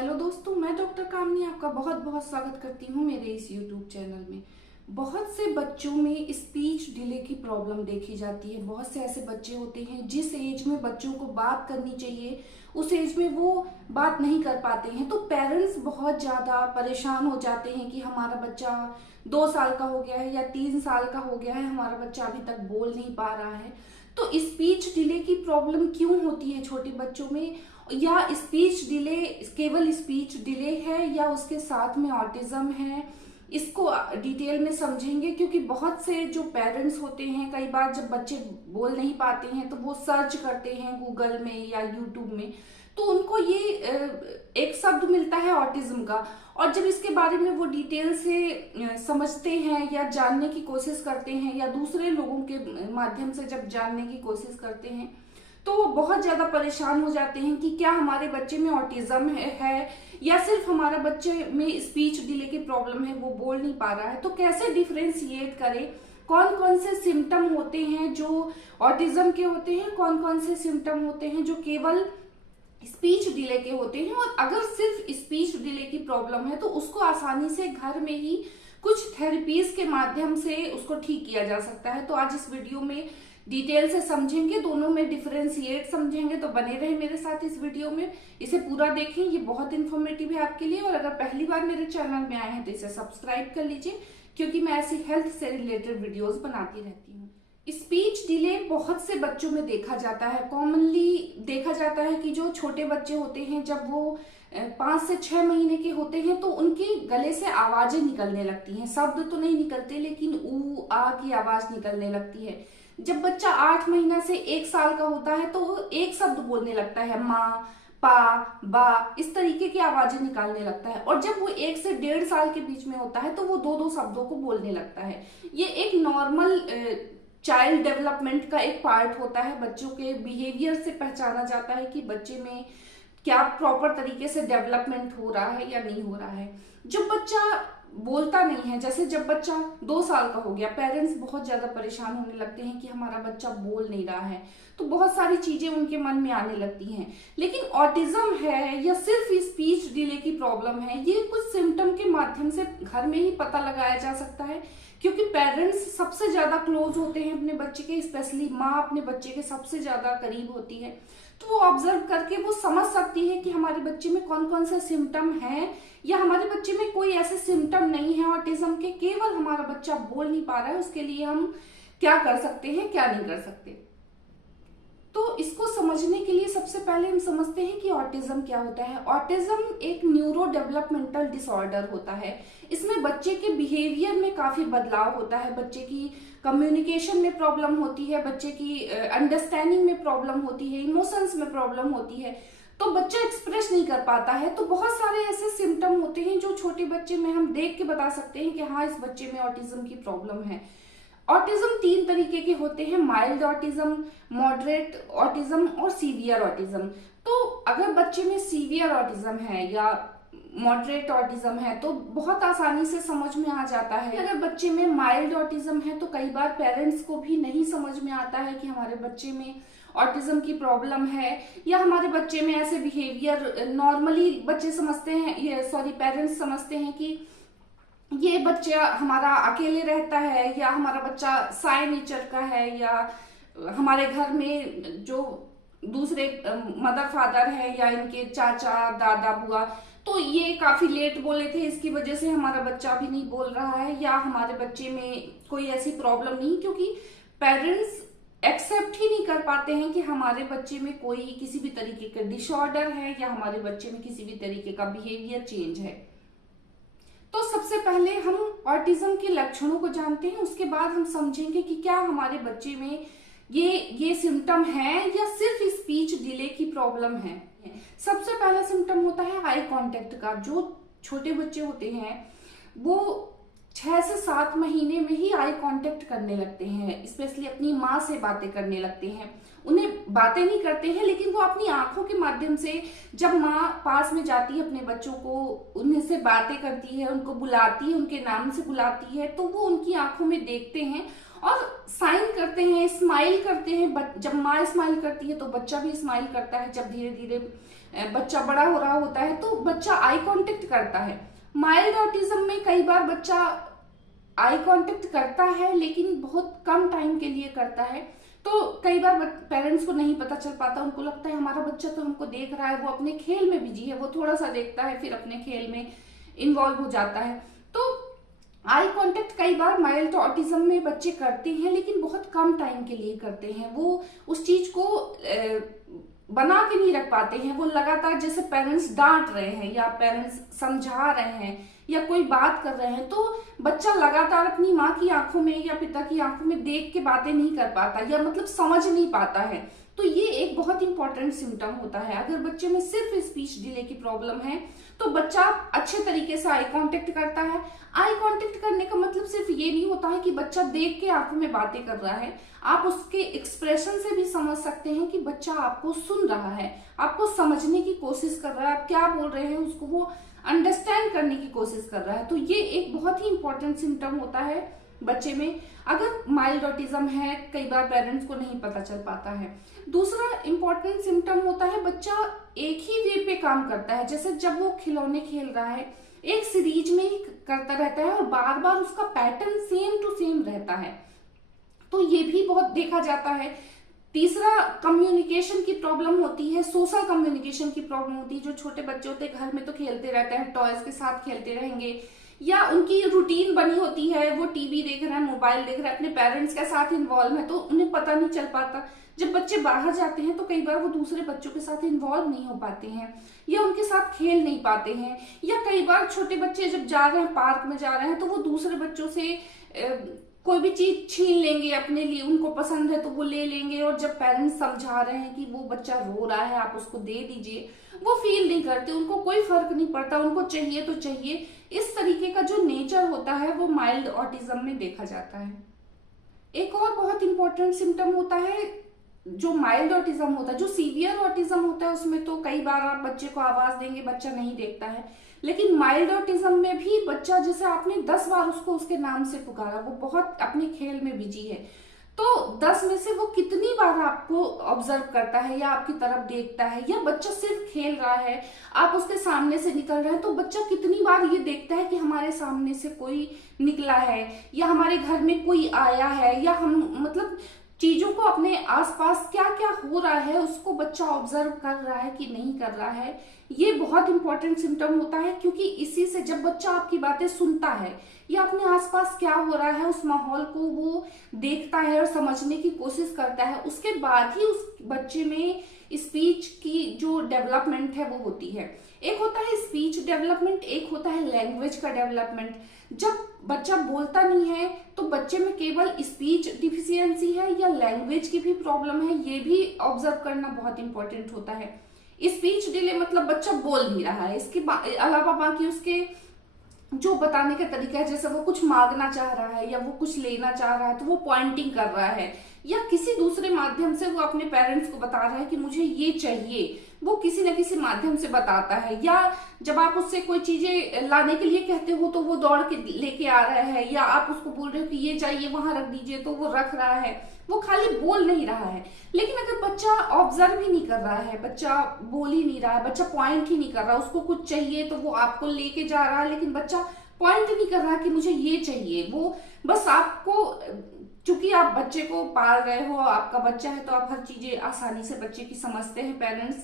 Hello दोस्तों, मैं doctor कामनी आपका बहुत बहुत स्वागत करती हूँ मेरे इस यूट्यूब चैनल में। बहुत से बच्चों में स्पीच डिले की प्रॉब्लम देखी जाती है। बहुत से ऐसे बच्चे होते हैं जिस एज में बच्चों को बात करनी चाहिए उस एज में वो बात नहीं कर पाते हैं, तो पेरेंट्स बहुत ज़्यादा परेशान हो जाते हैं कि हमारा बच्चा 2 साल का हो गया है या 3 साल का हो गया है, हमारा बच्चा अभी तक बोल नहीं पा रहा है। तो स्पीच डिले की प्रॉब्लम क्यों होती है छोटे बच्चों में, या स्पीच डिले केवल स्पीच डिले है या उसके साथ में ऑटिज्म है, इसको डिटेल में समझेंगे। क्योंकि बहुत से जो पेरेंट्स होते हैं, कई बार जब बच्चे बोल नहीं पाते हैं तो वो सर्च करते हैं गूगल में या यूट्यूब में, तो उनको ये एक शब्द मिलता है ऑटिज्म का, और जब इसके बारे में वो डिटेल से समझते हैं या जानने की कोशिश करते हैं या दूसरे लोगों के माध्यम से जब जानने की कोशिश करते हैं तो वो बहुत ज्यादा परेशान हो जाते हैं कि क्या हमारे बच्चे में ऑटिज्म है या सिर्फ हमारा बच्चे में स्पीच डिले की प्रॉब्लम है, वो बोल नहीं पा रहा है। तो कैसे डिफरेंशिएट करें, कौन कौन से सिम्टम होते हैं जो ऑटिज्म के होते हैं, कौन कौन से सिम्टम होते हैं जो केवल स्पीच डिले के होते हैं, और अगर सिर्फ स्पीच डिले की प्रॉब्लम है तो उसको आसानी से घर में ही कुछ थेरेपीज के माध्यम से उसको ठीक किया जा सकता है। तो आज इस वीडियो में डिटेल से समझेंगे, दोनों में डिफरेंशिएट समझेंगे। तो बने रहे मेरे साथ इस वीडियो में, इसे पूरा देखें, ये बहुत इन्फॉर्मेटिव है आपके लिए। और अगर पहली बार मेरे चैनल में आए हैं तो इसे सब्सक्राइब कर लीजिए, क्योंकि मैं ऐसी हेल्थ से रिलेटेड वीडियोस बनाती रहती हूँ। स्पीच डिले बहुत से बच्चों में देखा जाता है। कॉमनली देखा जाता है कि जो छोटे बच्चे होते हैं, जब वो 5 से 6 महीने के होते हैं तो उनके गले से आवाजें निकलने लगती हैं। शब्द तो नहीं निकलते लेकिन ऊ आ की आवाज निकलने लगती है। जब बच्चा 8 महीना से 1 साल का होता है तो वो एक शब्द बोलने लगता है, माँ, पा, बा, इस तरीके की आवाजें निकालने लगता है। और जब वो 1 से 1.5 साल के बीच में होता है तो वो 2-2 शब्दों को बोलने लगता है। ये एक नॉर्मल चाइल्ड डेवलपमेंट का एक पार्ट होता है। बच्चों के बिहेवियर से पहचाना जाता है कि बच्चे में क्या प्रॉपर तरीके से डेवलपमेंट हो रहा है या नहीं हो रहा है। जो बच्चा बोलता नहीं है, जैसे जब बच्चा 2 साल का हो गया, पेरेंट्स बहुत ज्यादा परेशान होने लगते हैं कि हमारा बच्चा बोल नहीं रहा है, तो बहुत सारी चीजें उनके मन में आने लगती हैं। लेकिन ऑटिज्म है या सिर्फ स्पीच डिले की प्रॉब्लम है, ये कुछ सिम्टम के माध्यम से घर में ही पता लगाया जा सकता है। क्योंकि पेरेंट्स सबसे ज्यादा क्लोज होते हैं अपने बच्चे के, स्पेशली माँ अपने बच्चे के सबसे ज्यादा करीब होती है, तो वो ऑब्जर्व करके वो समझ सकती है कि हमारे बच्चे में कौन कौन से सिम्टम हैं, या हमारे बच्चे में कोई ऐसे सिम्टम नहीं है ऑटिज्म के, केवल हमारा बच्चा बोल नहीं पा रहा है, उसके लिए हम क्या कर सकते हैं, क्या नहीं कर सकते। तो इसको समझने के लिए सबसे पहले हम समझते हैं कि ऑटिज्म क्या होता है। ऑटिज्म एक न्यूरो डेवलपमेंटल डिसऑर्डर होता है। इसमें बच्चे के बिहेवियर में काफी बदलाव होता है, बच्चे की कम्युनिकेशन में प्रॉब्लम होती है, बच्चे की अंडरस्टैंडिंग में प्रॉब्लम होती है, इमोशंस में प्रॉब्लम होती है, तो बच्चा एक्सप्रेस नहीं कर पाता है। तो बहुत सारे ऐसे सिम्टम होते हैं जो छोटे बच्चे में हम देख के बता सकते हैं कि हाँ, इस बच्चे में ऑटिज्म की प्रॉब्लम है। ऑटिज्म 3 तरीके के होते हैं, माइल्ड ऑटिज्म, मॉडरेट ऑटिज्म और सीवियर ऑटिज्म। तो अगर बच्चे में सीवियर ऑटिज्म है या मॉडरेट ऑटिज्म है तो बहुत आसानी से समझ में आ जाता है। अगर बच्चे में माइल्ड ऑटिज्म है तो कई बार पेरेंट्स को भी नहीं समझ में आता है कि हमारे बच्चे में ऑटिज्म की प्रॉब्लम है, या हमारे बच्चे में ऐसे बिहेवियर नॉर्मली बच्चे समझते हैं, पेरेंट्स समझते हैं कि ये बच्चा हमारा अकेले रहता है, या हमारा बच्चा साय नेचर का है, या हमारे घर में जो दूसरे मदर फादर है या इनके चाचा दादा बुआ, तो ये काफी लेट बोले थे, इसकी वजह से हमारा बच्चा भी नहीं बोल रहा है, या हमारे बच्चे में कोई ऐसी प्रॉब्लम नहीं। क्योंकि पेरेंट्स एक्सेप्ट ही नहीं कर पाते हैं कि हमारे बच्चे में कोई किसी भी तरीके का डिसऑर्डर है या हमारे बच्चे में किसी भी तरीके का बिहेवियर चेंज है। तो सबसे पहले हम ऑटिज्म के लक्षणों को जानते हैं, उसके बाद हम समझेंगे कि क्या हमारे बच्चे में ये सिम्टम है या सिर्फ स्पीच डिले की प्रॉब्लम है। सबसे पहला सिम्टम होता है आई कांटेक्ट का। जो छोटे बच्चे होते हैं वो 6 से 7 महीने में ही आई कांटेक्ट करने लगते हैं, स्पेशली अपनी माँ से बातें करने लगते हैं। उन्हें बातें नहीं करते हैं लेकिन वो अपनी आंखों के माध्यम से जब माँ पास में जाती है अपने बच्चों को, उन्हें से बातें करती है, उनको बुलाती है, उनके नाम से बुलाती है, तो वो उनकी आंखों में देखते हैं और साइन करते हैं, स्माइल करते हैं। जब माँ स्माइल करती है तो बच्चा भी स्माइल करता है। जब धीरे धीरे बच्चा बड़ा हो रहा होता है तो बच्चा आई कांटेक्ट करता है। माइल्ड ऑटिज्म में कई बार बच्चा आई कांटेक्ट करता है लेकिन बहुत कम टाइम के लिए करता है, तो कई बार पेरेंट्स को नहीं पता चल पाता, उनको लगता है हमारा बच्चा तो हमको देख रहा है, वो अपने खेल में बिजी है, वो थोड़ा सा देखता है फिर अपने खेल में इन्वॉल्व हो जाता है। तो आई कांटेक्ट कई बार माइल्ड ऑटिज्म में बच्चे करते हैं लेकिन बहुत कम टाइम के लिए करते हैं, वो उस चीज को बना के नहीं रख पाते हैं। वो लगातार जैसे पेरेंट्स डांट रहे हैं या पेरेंट्स समझा रहे हैं या कोई बात कर रहे हैं तो बच्चा लगातार अपनी माँ की आंखों में या पिता की आंखों में देख के बातें नहीं कर पाता या मतलब समझ नहीं पाता है। तो ये एक बहुत इंपॉर्टेंट सिम्टम होता है। अगर बच्चे में सिर्फ स्पीच डिले की प्रॉब्लम है तो बच्चा अच्छे तरीके से आई कांटेक्ट करता है। आई कांटेक्ट करने का मतलब सिर्फ ये नहीं होता है कि बच्चा देख के आंखों में बातें कर रहा है, आप उसके एक्सप्रेशन से भी समझ सकते हैं कि बच्चा आपको सुन रहा है, आपको समझने की कोशिश कर रहा है, आप क्या बोल रहे हैं उसको वो अंडरस्टैंड करने की कोशिश कर रहा है। तो ये एक बहुत ही इंपॉर्टेंट सिम्टम होता है बच्चे में। अगर माइल्ड ऑटिज्म है कई बार पेरेंट्स को नहीं पता चल पाता है। दूसरा इंपॉर्टेंट सिम्टम होता है बच्चा एक ही वे पे काम करता है, जैसे जब वो खिलौने खेल रहा है एक सीरीज में ही करता रहता है और बार बार उसका पैटर्न सेम टू सेम रहता है, तो ये भी बहुत देखा जाता है। तीसरा कम्युनिकेशन की प्रॉब्लम होती है, सोशल कम्युनिकेशन की प्रॉब्लम होती है। जो छोटे बच्चे होते हैं घर में तो खेलते रहते हैं, टॉयज के साथ खेलते रहेंगे या उनकी रूटीन बनी होती है, वो टीवी देख रहे हैं, मोबाइल देख रहे हैं, अपने पेरेंट्स के साथ इन्वॉल्व है तो उन्हें पता नहीं चल पाता। जब बच्चे बाहर जाते हैं तो कई बार वो दूसरे बच्चों के साथ इन्वॉल्व नहीं हो पाते हैं या उनके साथ खेल नहीं पाते हैं, या कई बार छोटे बच्चे जब जा रहे हैं पार्क में जा रहे हैं तो वो दूसरे बच्चों से कोई भी चीज छीन लेंगे, अपने लिए उनको पसंद है तो वो ले लेंगे, और जब पेरेंट्स समझा रहे हैं कि वो बच्चा रो रहा है आप उसको दे दीजिए, वो फील नहीं करते, उनको कोई फर्क नहीं पड़ता, उनको चाहिए तो चाहिए। इस तरीके का जो नेचर होता है वो माइल्ड ऑटिज्म में देखा जाता है। एक और बहुत इंपॉर्टेंट सिम्टम होता है जो माइल्ड ऑटिज्म होता है। जो सीवियर ऑटिज्म होता है उसमें तो कई बार आप बच्चे को आवाज देंगे बच्चा नहीं देखता है, लेकिन माइल्ड ऑटिज्म में भी बच्चा जैसे आपने 10 बार उसको उसके नाम से पुकारा, वो बहुत अपने खेल में बिजी है, तो 10 में से वो कितनी बार आपको ऑब्जर्व करता है या आपकी तरफ देखता है, या बच्चा सिर्फ खेल रहा है आप उसके सामने से निकल रहे हैं तो बच्चा कितनी बार ये देखता है कि हमारे सामने से कोई निकला है या हमारे घर में कोई आया है, या हम मतलब चीजों को अपने आसपास क्या क्या हो रहा है उसको बच्चा ऑब्जर्व कर रहा है कि नहीं कर रहा है। ये बहुत इंपॉर्टेंट सिम्टम होता है, क्योंकि इसी से जब बच्चा आपकी बातें सुनता है या अपने आसपास क्या हो रहा है उस माहौल को वो देखता है और समझने की कोशिश करता है, उसके बाद ही उस बच्चे में स्पीच की जो डेवलपमेंट है वो होती है। एक होता है स्पीच डेवलपमेंट, एक होता है लैंग्वेज का डेवलपमेंट। जब बच्चा बोलता नहीं है तो बच्चे में केवल स्पीच डिफिशियंसी है या लैंग्वेज की भी प्रॉब्लम है, ये भी ऑब्जर्व करना बहुत इंपॉर्टेंट होता है। स्पीच डिले मतलब बच्चा बोल नहीं रहा है, इसके अलावा बाकी उसके जो बताने का तरीका है, जैसे वो कुछ मांगना चाह रहा है या वो कुछ लेना चाह रहा है तो वो पॉइंटिंग कर रहा है, या किसी दूसरे माध्यम से वो अपने पेरेंट्स को बता रहा है कि मुझे ये चाहिए, वो किसी न किसी माध्यम से बताता है। या जब आप उससे कोई चीजें लाने के लिए कहते हो तो वो दौड़ के लेके आ रहा है, या आप उसको बोल रहे हो कि ये चाहिए वहां रख दीजिए तो वो रख रहा है, वो खाली बोल नहीं रहा है। लेकिन अगर बच्चा ऑब्जर्व ही नहीं कर रहा है, बच्चा बोल ही नहीं रहा है, बच्चा पॉइंट ही नहीं कर रहा, उसको कुछ चाहिए तो वो आपको लेके जा रहा है लेकिन बच्चा पॉइंट नहीं कर रहा कि मुझे ये चाहिए, वो बस आपको, चूंकि आप बच्चे को पाल रहे हो, आपका बच्चा है तो आप हर चीजें आसानी से बच्चे की समझते हैं पेरेंट्स,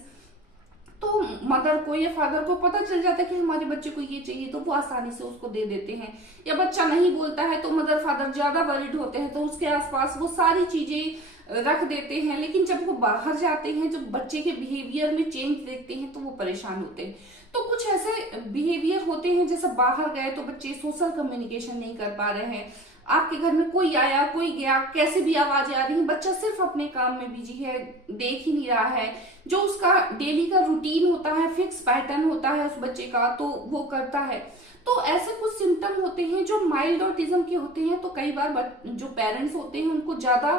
तो मदर को या फादर को पता चल जाता है कि हमारे बच्चे को ये चाहिए तो वो आसानी से उसको दे देते हैं। या बच्चा नहीं बोलता है तो मदर फादर ज्यादा वरीड होते हैं तो उसके आसपास वो सारी चीजें रख देते हैं, लेकिन जब वो बाहर जाते हैं, जब बच्चे के बिहेवियर में चेंज देखते हैं तो वो परेशान होते हैं। तो कुछ ऐसे बिहेवियर होते हैं जैसे बाहर गए तो बच्चे सोशल कम्युनिकेशन नहीं कर पा रहे हैं, आपके घर में कोई आया कोई गया, कैसे भी आवाजें आ रही है, बच्चा सिर्फ अपने काम में बिजी है, देख ही नहीं रहा है, जो उसका डेली का रूटीन होता है, फिक्स पैटर्न होता है उस बच्चे का तो वो करता है। तो ऐसे कुछ सिम्टम होते हैं जो माइल्ड ऑटिज्म के होते हैं। तो कई बार जो पेरेंट्स होते हैं उनको ज्यादा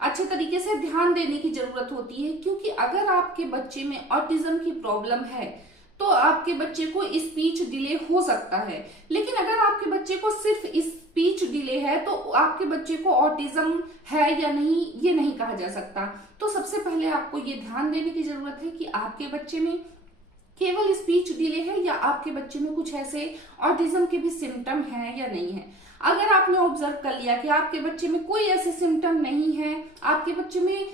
अच्छे तरीके से ध्यान देने की जरूरत होती है, क्योंकि अगर आपके बच्चे में ऑटिज्म की प्रॉब्लम है तो आपके बच्चे को स्पीच डिले हो सकता है, लेकिन अगर आपके बच्चे को सिर्फ स्पीच डिले है तो आपके बच्चे को ऑटिज्म है या नहीं ये नहीं कहा जा सकता। तो सबसे पहले आपको ये ध्यान देने की जरूरत है कि आपके बच्चे में केवल स्पीच डिले है या आपके बच्चे में कुछ ऐसे ऑटिज्म के भी सिम्टम हैं या नहीं है। अगर आपने ऑब्जर्व कर लिया कि आपके बच्चे में कोई ऐसे सिम्टम नहीं है, आपके बच्चे में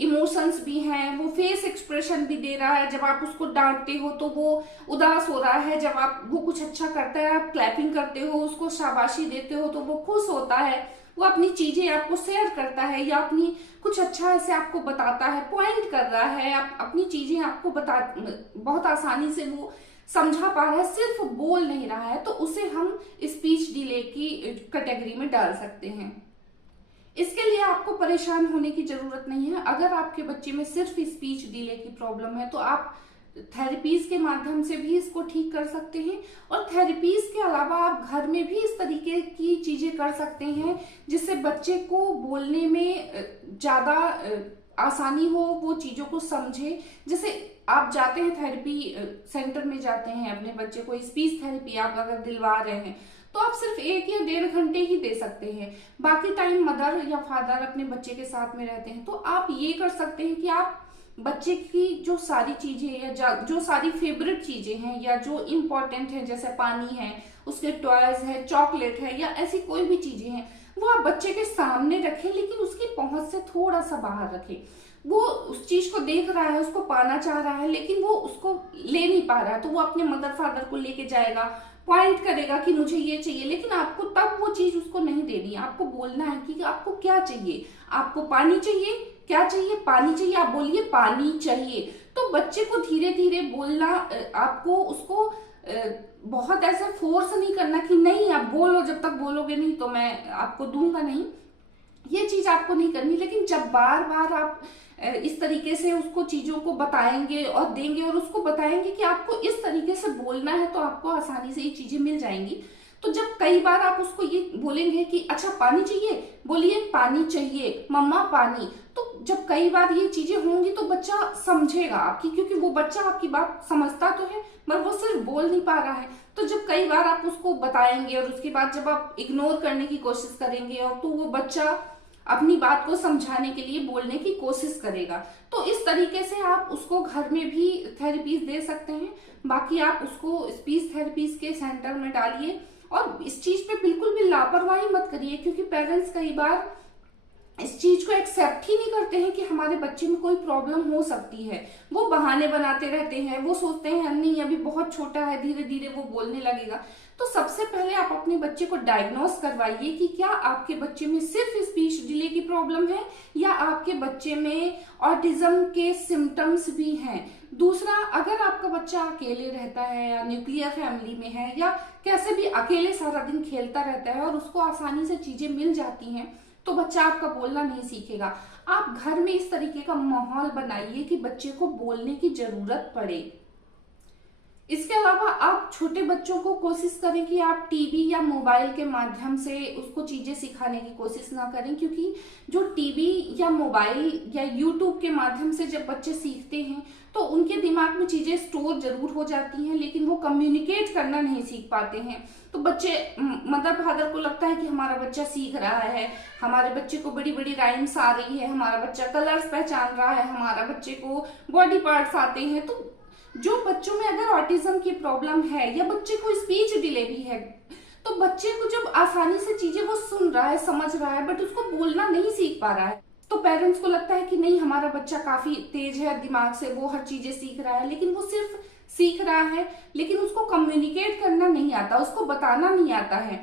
इमोशंस भी हैं, वो फेस एक्सप्रेशन भी दे रहा है, जब आप उसको डांटते हो तो वो उदास हो रहा है, जब आप वो कुछ अच्छा करता है आप क्लैपिंग करते हो, उसको शाबाशी देते हो तो वो खुश होता है, वो अपनी चीजें आपको शेयर करता है या अपनी कुछ अच्छा ऐसे आपको बताता है, पॉइंट कर रहा है, आप अपनी चीजें आपको बहुत आसानी से वो समझा पा रहा है, सिर्फ बोल नहीं रहा है, तो उसे हम स्पीच डिले की कैटेगरी में डाल सकते हैं। इसके लिए आपको परेशान होने की जरूरत नहीं है। अगर आपके बच्चे में सिर्फ स्पीच डिले की प्रॉब्लम है तो आप थेरेपीज के माध्यम से भी इसको ठीक कर सकते हैं, और थेरेपीज के अलावा आप घर में भी इस तरीके की चीजें कर सकते हैं जिससे बच्चे को बोलने में ज्यादा आसानी हो, वो चीजों को समझे। जैसे आप जाते हैं थेरेपी सेंटर में जाते हैं, अपने बच्चे को स्पीच थेरेपी आप अगर दिलवा रहे हैं तो आप सिर्फ 1 या 1.5 घंटे ही दे सकते हैं, बाकी टाइम मदर या फादर अपने बच्चे के साथ में रहते हैं। तो आप ये कर सकते हैं कि आप बच्चे की जो सारी चीजें या जो सारी फेवरेट चीजें हैं या जो इम्पोर्टेंट है, जैसे पानी है, उसके टॉयज है, चॉकलेट है या ऐसी कोई भी चीजें हैं, वो आप बच्चे के सामने रखें, लेकिन उसकी पहुंच से थोड़ा सा बाहर रखें। वो उस चीज को देख रहा है, उसको पाना चाह रहा है, लेकिन वो उसको ले नहीं पा रहा है, तो वो अपने मदर फादर को लेके जाएगा, पॉइंट करेगा कि मुझे ये चाहिए, लेकिन आपको तब वो चीज उसको नहीं देनी। आपको बोलना है कि आपको क्या चाहिए, आपको पानी चाहिए, क्या चाहिए, पानी चाहिए, आप बोलिए पानी चाहिए। तो बच्चे को धीरे धीरे बोलना, आपको उसको बहुत ऐसा फोर्स नहीं करना कि नहीं आप बोलो, जब तक बोलोगे नहीं तो मैं आपको दूंगा नहीं, ये चीज आपको नहीं करनी। लेकिन जब बार बार आप इस तरीके से उसको चीजों को बताएंगे और देंगे और उसको बताएंगे कि आपको इस तरीके से बोलना है, तो आपको आसानी से ये चीजें मिल जाएंगी। तो जब कई बार आप उसको ये बोलेंगे कि अच्छा पानी चाहिए, बोलिए पानी चाहिए मम्मा पानी, तो जब कई बार ये चीजें होंगी तो बच्चा समझेगा आपकी, क्योंकि वो बच्चा आपकी बात समझता तो है मगर वो सिर्फ बोल नहीं पा रहा है। तो जब कई बार आप उसको बताएंगे और उसके बाद जब आप इग्नोर करने की कोशिश करेंगे, और तो वो बच्चा अपनी बात को समझाने के लिए बोलने की कोशिश करेगा। तो इस तरीके से आप उसको घर में भी थेरेपीज दे सकते हैं। बाकी आप उसको स्पीच थेरेपीज के सेंटर में डालिए, और इस चीज पे बिल्कुल भी लापरवाही मत करिए, क्योंकि पेरेंट्स कई बार इस चीज को एक्सेप्ट ही नहीं करते हैं कि हमारे बच्चे में कोई प्रॉब्लम हो सकती है। वो बहाने बनाते रहते हैं, वो सोचते हैं नहीं अभी बहुत छोटा है, धीरे धीरे वो बोलने लगेगा। तो सबसे पहले आप अपने बच्चे को डायग्नोस करवाइए कि क्या आपके बच्चे में सिर्फ स्पीच डिले की प्रॉब्लम है या आपके बच्चे में ऑटिज्म के सिम्टम्स भी हैं। दूसरा, अगर आपका बच्चा अकेले रहता है या न्यूक्लियर फैमिली में है या कैसे भी अकेले सारा दिन खेलता रहता है और उसको आसानी से चीजें मिल जाती हैं, तो बच्चा आपका बोलना नहीं सीखेगा। आप घर में इस तरीके का माहौल बनाइए कि बच्चे को बोलने की जरूरत पड़े। इसके अलावा आप छोटे बच्चों को कोशिश करें कि आप टीवी या मोबाइल के माध्यम से उसको चीजें सिखाने की कोशिश ना करें, क्योंकि जो टीवी या मोबाइल या यूट्यूब के माध्यम से जब बच्चे सीखते हैं तो उनके दिमाग में चीजें स्टोर जरूर हो जाती हैं, लेकिन वो कम्युनिकेट करना नहीं सीख पाते हैं। तो बच्चे, मदर फादर को लगता है कि हमारा बच्चा सीख रहा है, हमारे बच्चे को बड़ी बड़ी राइम्स आ रही है, हमारा बच्चा कलर्स पहचान रहा है, हमारा बच्चे को बॉडी पार्ट्स आते हैं। तो जो बच्चों में अगर ऑटिज्म की प्रॉब्लम है या बच्चे को स्पीच डिले भी है, तो बच्चे को जब आसानी से चीजें वो सुन रहा है, समझ रहा है, बट उसको बोलना नहीं सीख पा रहा है, तो पेरेंट्स को लगता है कि नहीं हमारा बच्चा काफी तेज है दिमाग से, वो हर चीजें सीख रहा है, लेकिन वो सिर्फ सीख रहा है, लेकिन उसको कम्युनिकेट करना नहीं आता, उसको बताना नहीं आता है।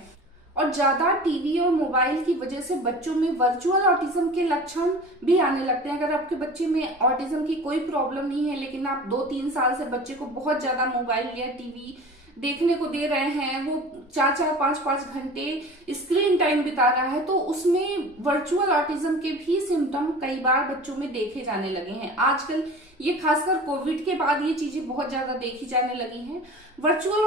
और ज्यादा टीवी और मोबाइल की वजह से बच्चों में वर्चुअल ऑटिज्म के लक्षण भी आने लगते हैं। अगर आपके बच्चे में ऑटिज्म की कोई प्रॉब्लम नहीं है, लेकिन आप 2-3 साल से बच्चे को बहुत ज्यादा मोबाइल या टीवी देखने को दे रहे हैं, वो 4-4, 5-5 घंटे स्क्रीन टाइम बिता रहा है, तो उसमें वर्चुअल ऑटिज्म के भी सिम्टम कई बार बच्चों में देखे जाने लगे हैं। आजकल ये खासकर कोविड के बाद ये चीजें बहुत ज्यादा देखी जाने लगी हैं। वर्चुअल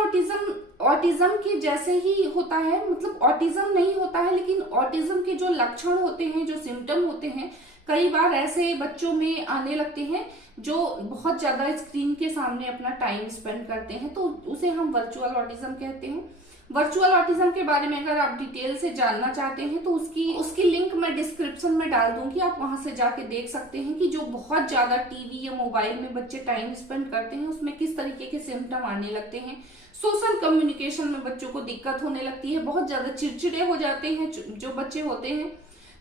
ऑटिज्म के जैसे ही होता है, मतलब ऑटिज्म नहीं होता है, लेकिन ऑटिज्म के जो लक्षण होते हैं, जो सिम्टम होते हैं, कई बार ऐसे बच्चों में आने लगते हैं जो बहुत ज्यादा स्क्रीन के सामने अपना टाइम स्पेंड करते हैं, तो उसे हम वर्चुअल ऑटिज्म कहते हैं। वर्चुअल ऑटिज्म के बारे में अगर आप डिटेल से जानना चाहते हैं तो उसकी लिंक मैं डिस्क्रिप्शन में डाल दूंगी, आप वहां से जाके देख सकते हैं कि जो बहुत ज्यादा टीवी या मोबाइल में बच्चे टाइम स्पेंड करते हैं उसमें किस तरीके के सिम्टम आने लगते हैं। सोशल कम्युनिकेशन में बच्चों को दिक्कत होने लगती है, बहुत ज्यादा चिड़चिड़े हो जाते हैं जो बच्चे होते हैं।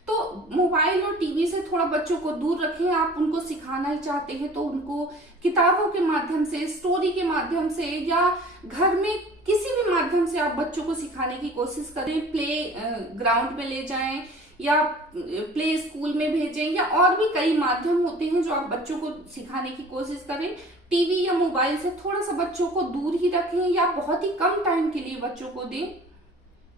तो मोबाइल और टीवी से थोड़ा बच्चों को दूर रखें। आप उनको सिखाना ही चाहते हैं तो उनको किताबों के माध्यम से, स्टोरी के माध्यम से या घर में किसी भी माध्यम से आप बच्चों को सिखाने की कोशिश करें। प्ले ग्राउंड में ले जाएं या प्ले स्कूल में भेजें, या और भी कई माध्यम होते हैं जो आप बच्चों को सिखाने की कोशिश करें। टीवी या मोबाइल से थोड़ा सा बच्चों को दूर ही रखें या बहुत ही कम टाइम के लिए बच्चों को दें,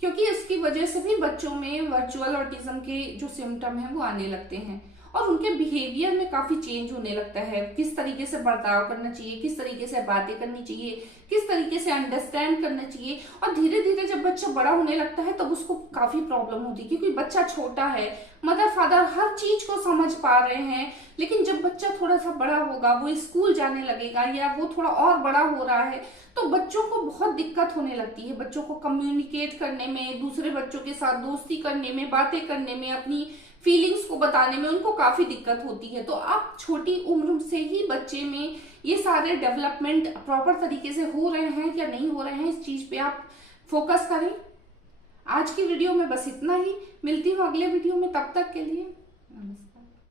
क्योंकि इसकी वजह से भी बच्चों में वर्चुअल ऑटिज्म के जो सिम्टम है वो आने लगते हैं और उनके बिहेवियर में काफी चेंज होने लगता है। किस तरीके से बर्ताव करना चाहिए, किस तरीके से बातें करनी चाहिए, किस तरीके से अंडरस्टैंड करना चाहिए। और धीरे धीरे जब बच्चा बड़ा होने लगता है तब उसको काफी प्रॉब्लम होती है, क्योंकि बच्चा छोटा है, मदर फादर हर चीज को समझ पा रहे हैं, लेकिन जब बच्चा थोड़ा सा बड़ा होगा, वो स्कूल जाने लगेगा या वो थोड़ा और बड़ा हो रहा है, तो बच्चों को बहुत दिक्कत होने लगती है। बच्चों को कम्युनिकेट करने में, दूसरे बच्चों के साथ दोस्ती करने में, बातें करने में, अपनी फीलिंग्स को बताने में उनको काफी दिक्कत होती है। तो आप छोटी उम्र से ही बच्चे में ये सारे डेवलपमेंट प्रॉपर तरीके से हो रहे हैं या नहीं हो रहे हैं, इस चीज पे आप फोकस करें। आज की वीडियो में बस इतना ही, मिलती हूँ अगले वीडियो में, तब तक के लिए नमस्ते।